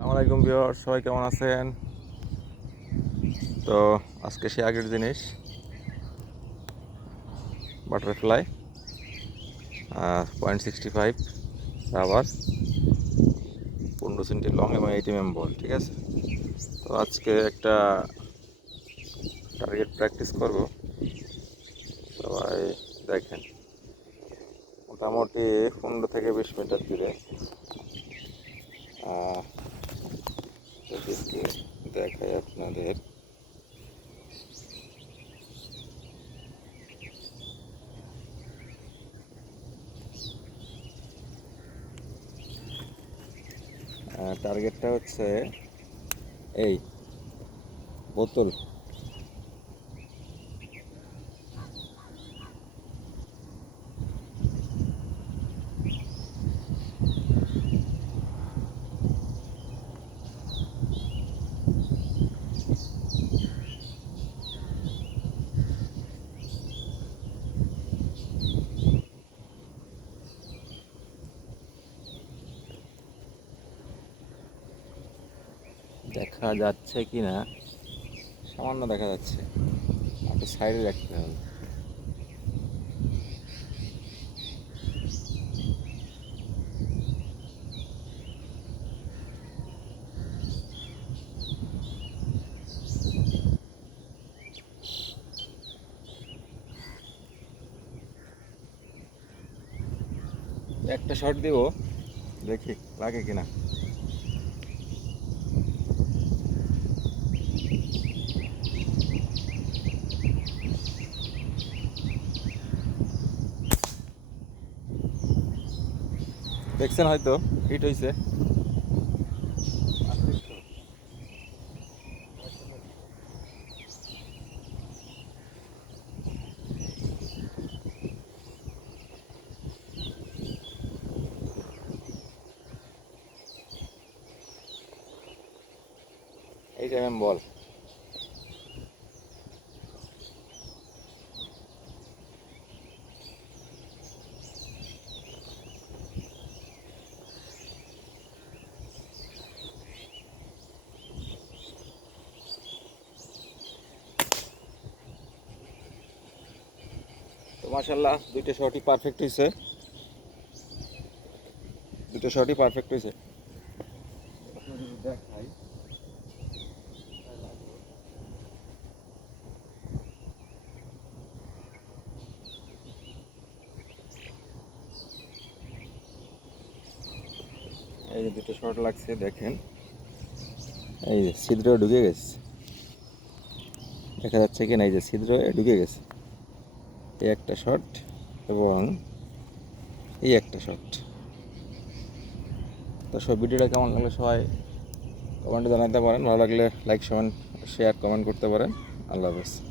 আসসালামু আলাইকুম ভিউয়ার্স, সবাই কেমন আছেন? তো আজকে সে আগের জিনিস বাটারফ্লাই 0.65 রাবার 15 সেন্টি লং এবং 80 বল, ঠিক আছে। তো আজকে একটা টার্গেট প্র্যাকটিস করব। সবাই দেখেন, মোটামুটি 15 থেকে 20 মিটার দূরে এদিকে দেখাই আপনাদের। টার্গেটটা হচ্ছে এই বোতল। দেখা যাচ্ছে কি না, সামান্য দেখা যাচ্ছে, একটু সাইডে রাখতে হবে। একটা শট দিব, দেখি লাগে কিনা। দেখছেন হয়তো হিট হয়েছে। এই যে বল, তো মাশাআল্লাহ দুইটা শটই পারফেক্ট হয়েছে, দুটো শটই পারফেক্ট হয়েছে। দেখাই, এই যে দুটো শট লাগছে, দেখেন এই যে ছিদ্র ঢুকে গেছে, দেখা যাচ্ছে কিনা, এই যে ছিদ্র ঢুকে গেছে। এই একটা শট এবং এই একটা শট। তো সব ভিডিওটা কেমন লাগলে সবাই কমেন্টে জানাতে পারেন, ভালো লাগলে লাইক শেয়ার কমেন্ট করতে পারেন। আল্লাহ হাফেজ।